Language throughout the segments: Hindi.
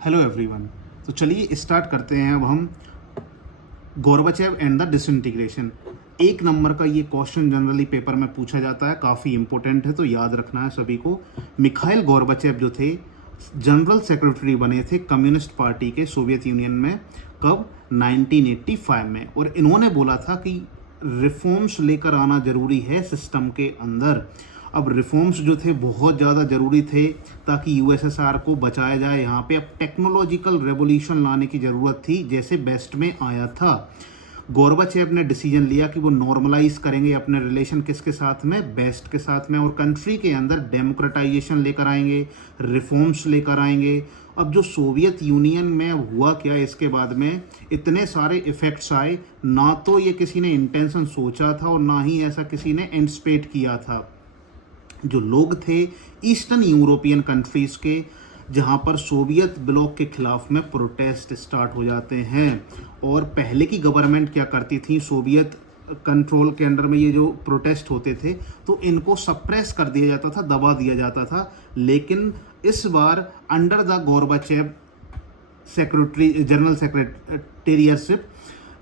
Hello everyone. तो चलिए स्टार्ट करते हैं अब हम गोर्बाचेव एंड द डिसइंटीग्रेशन। एक नंबर का ये क्वेश्चन जनरली पेपर में पूछा जाता है, काफ़ी इंपॉर्टेंट है, तो याद रखना है सभी को। मिखाइल गोर्बाचेव जो थे जनरल सेक्रेटरी बने थे कम्युनिस्ट पार्टी के सोवियत यूनियन में, कब? 1985 में। और इन्होंने बोला था कि रिफॉर्म्स लेकर आना ज़रूरी है सिस्टम के अंदर। अब रिफॉर्म्स जो थे बहुत ज़्यादा ज़रूरी थे ताकि यूएसएसआर को बचाया जाए। यहाँ पे अब टेक्नोलॉजिकल रेवोल्यूशन लाने की ज़रूरत थी, जैसे बेस्ट में आया था। गोर्बाचेव ने डिसीजन लिया कि वो नॉर्मलाइज करेंगे अपने रिलेशन किसके साथ में? बेस्ट के साथ में, और कंट्री के अंदर डेमोक्रेटाइजेशन लेकर आएंगे, रिफॉर्म्स लेकर आएंगे। अब जो सोवियत यूनियन में हुआ क्या, इसके बाद में इतने सारे इफ़ेक्ट्स आए, ना तो ये किसी ने इंटेंशन सोचा था और ना ही ऐसा किसी ने एंटिसिपेट किया था। जो लोग थे ईस्टर्न यूरोपियन कंट्रीज़ के, जहाँ पर सोवियत ब्लॉक के खिलाफ में प्रोटेस्ट स्टार्ट हो जाते हैं। और पहले की गवर्नमेंट क्या करती थी, सोवियत कंट्रोल के अंडर में ये जो प्रोटेस्ट होते थे तो इनको सप्रेस कर दिया जाता था, दबा दिया जाता था। लेकिन इस बार under the Gorbachev secretary general secretaryship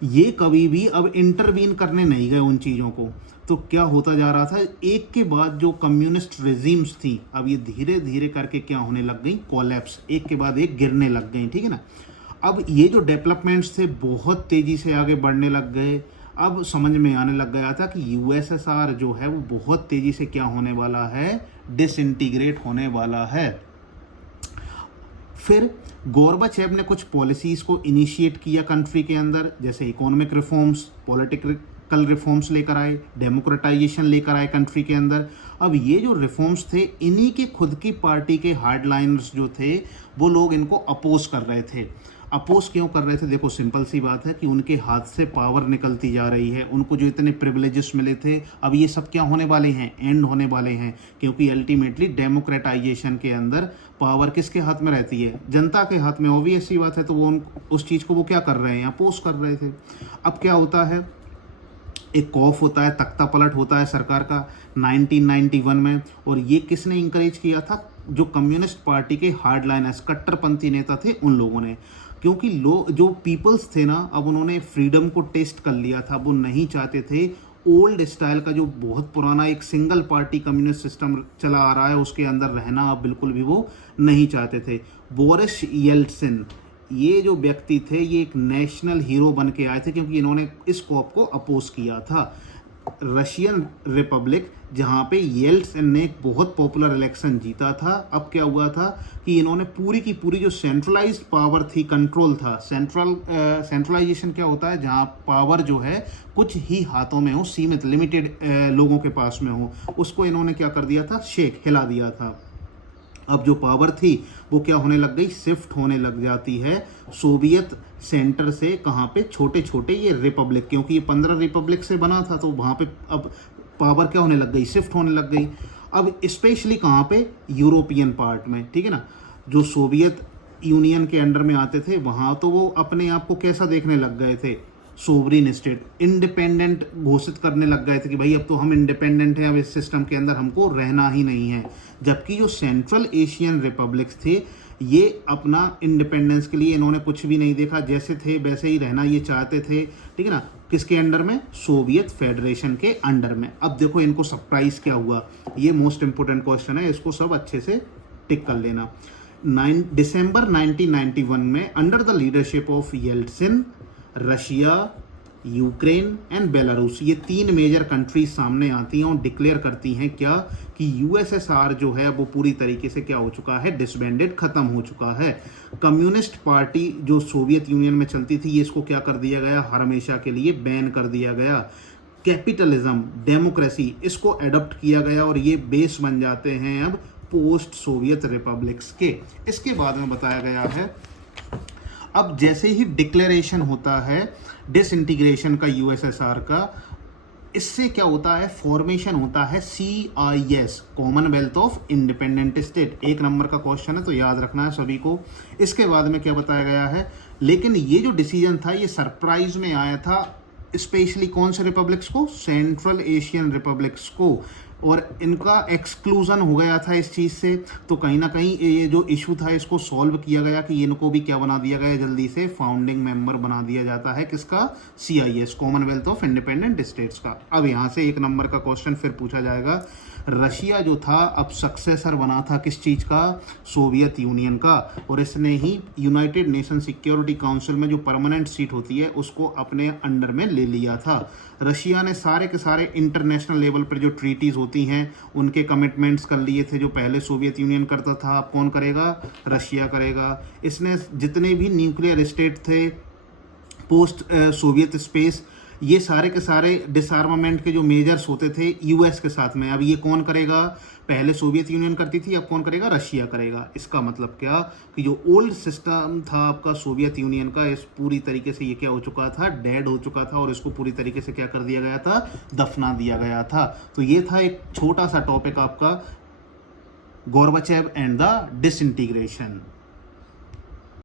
ये कभी भी अब इंटरवीन करने नहीं गए उन चीज़ों को। तो क्या होता जा रहा था, एक के बाद जो कम्युनिस्ट रेजिम्स थी अब ये धीरे धीरे करके क्या होने लग गई, कोलैप्स, एक के बाद एक गिरने लग गई, ठीक है ना। अब ये जो डेवलपमेंट्स थे बहुत तेज़ी से आगे बढ़ने लग गए। अब समझ में आने लग गया था कि यूएसएसआर जो है वो बहुत तेज़ी से क्या होने वाला है, डिसइंटीग्रेट होने वाला है। फिर गोर्बाचेव ने कुछ पॉलिसीज़ को इनिशिएट किया कंट्री के अंदर, जैसे इकोनॉमिक रिफॉर्म्स, पॉलिटिकल रिफॉर्म्स लेकर आए, डेमोक्रेटाइजेशन लेकर आए कंट्री के अंदर। अब ये जो रिफॉर्म्स थे इन्हीं के खुद की पार्टी के हार्डलाइनर्स जो थे वो लोग इनको अपोज कर रहे थे। अपोज क्यों कर रहे थे? देखो सिंपल सी बात है कि उनके हाथ से पावर निकलती जा रही है, उनको जो इतने प्रिविलेजेस मिले थे अब ये सब क्या होने वाले हैं, एंड होने वाले हैं। क्योंकि अल्टीमेटली डेमोक्रेटाइजेशन के अंदर पावर किसके हाथ में रहती है? जनता के हाथ में, ऑब्वियस सी बात है। तो वो उस चीज़ को वो क्या कर रहे हैं, अपोज कर रहे थे। अब क्या होता है, एक कॉफ होता है, तख्ता पलट होता है सरकार का 1991 में। और ये किसने इंकरेज किया था? जो कम्युनिस्ट पार्टी के हार्डलाइनर्स, कट्टरपंथी नेता थे, उन लोगों ने। क्योंकि लोग जो पीपल्स थे ना, अब उन्होंने फ्रीडम को टेस्ट कर लिया था। वो नहीं चाहते थे ओल्ड स्टाइल का जो बहुत पुराना एक सिंगल पार्टी कम्युनिस्ट सिस्टम चला आ रहा है उसके अंदर रहना, अब बिल्कुल भी वो नहीं चाहते थे। बोरिस येल्टसिन ये जो व्यक्ति थे ये एक नेशनल हीरो बन के आए थे, क्योंकि इन्होंने इस कॉप को अपोज किया था। रशियन रिपब्लिक, जहाँ पे येल्टसिन ने एक बहुत पॉपुलर इलेक्शन जीता था। अब क्या हुआ था कि इन्होंने पूरी की पूरी जो सेंट्रलाइज्ड पावर थी, कंट्रोल था, सेंट्रलाइजेशन क्या होता है, जहाँ पावर जो है कुछ ही हाथों में हो, सीमित लिमिटेड लोगों के पास में हो, उसको इन्होंने क्या कर दिया था, हिला दिया था। अब जो पावर थी वो क्या होने लग गई, शिफ्ट होने लग जाती है सोवियत सेंटर से, कहाँ पे, छोटे छोटे ये रिपब्लिक, क्योंकि ये 15 रिपब्लिक से बना था, तो वहाँ पे अब पावर क्या होने लग गई, शिफ्ट होने लग गई। अब स्पेशली कहाँ पे, यूरोपियन पार्ट में, ठीक है ना। जो सोवियत यूनियन के अंडर में आते थे वहाँ तो वो अपने आप को कैसा देखने लग गए थे, सोवरिन स्टेट, इंडिपेंडेंट घोषित करने लग गए थे कि भाई अब तो हम इंडिपेंडेंट हैं, अब इस सिस्टम के अंदर हमको रहना ही नहीं है। जबकि जो सेंट्रल एशियन रिपब्लिक्स थे ये अपना इंडिपेंडेंस के लिए इन्होंने कुछ भी नहीं देखा, जैसे थे वैसे ही रहना ये चाहते थे, ठीक है ना। किसके अंडर में? सोवियत फेडरेशन के अंडर में। अब देखो इनको सरप्राइज क्या हुआ, ये मोस्ट इंपोर्टेंट क्वेश्चन है, इसको सब अच्छे से टिक कर लेना। दिसंबर 1991 में under the leadership of Yeltsin, Russia, Ukraine and Belarus, ये 3 मेजर कंट्रीज सामने आती हैं और डिक्लेयर करती हैं क्या, कि यूएसएसआर जो है वो पूरी तरीके से क्या हो चुका है, डिसबैंडेड, खत्म हो चुका है। कम्युनिस्ट पार्टी जो सोवियत यूनियन में चलती थी ये इसको क्या कर दिया गया, हर हमेशा के लिए बैन कर दिया गया। कैपिटलिज्म, डेमोक्रेसी, इसको एडॉप्ट किया गया और ये बेस बन जाते हैं अब पोस्ट सोवियत रिपब्लिक्स के। इसके बाद में बताया गया है, अब जैसे ही डिक्लेरेशन होता है डिसइंटीग्रेशन का यूएसएसआर का, इससे क्या होता है, फॉर्मेशन होता है CIS, Commonwealth of independent state. एक नंबर का क्वेश्चन है तो याद रखना है सभी को। इसके बाद में क्या बताया गया है, लेकिन ये जो डिसीजन था ये सरप्राइज में आया था, स्पेशली कौन से रिपब्लिक्स को, सेंट्रल एशियन रिपब्लिक्स को। और इनका एक्सक्लूजन हो गया था इस चीज़ से। तो कहीं ना कहीं ये जो इशू था इसको सॉल्व किया गया कि इनको भी क्या बना दिया गया, जल्दी से फाउंडिंग मेंबर बना दिया जाता है किसका, CIS, Commonwealth of independent states का। अब यहाँ से एक नंबर का क्वेश्चन फिर पूछा जाएगा, रशिया जो था अब सक्सेसर बना था किस चीज़ का, सोवियत यूनियन का, और इसने ही यूनाइटेड नेशन सिक्योरिटी काउंसिल में जो परमानेंट सीट होती है उसको अपने अंडर में ले लिया था। रशिया ने सारे के सारे इंटरनेशनल लेवल पर जो ट्रीटीज़ होती हैं उनके कमिटमेंट्स कर लिए थे, जो पहले सोवियत यूनियन करता था अब कौन करेगा, रशिया करेगा। इसने जितने भी न्यूक्लियर स्टेट थे पोस्ट सोवियत स्पेस, ये सारे के सारे डिसआर्मामेंट के जो मेजर्स होते थे US के साथ में, अब ये कौन करेगा, पहले सोवियत यूनियन करती थी अब कौन करेगा, रशिया करेगा। इसका मतलब क्या कि जो ओल्ड सिस्टम था आपका सोवियत यूनियन का, इस पूरी तरीके से ये क्या हो चुका था, डेड हो चुका था, और इसको पूरी तरीके से क्या कर दिया गया था, दफना दिया गया था। तो ये था एक छोटा सा टॉपिक आपका, गोर्बाचेव एंड द डिसइंटीग्रेशन।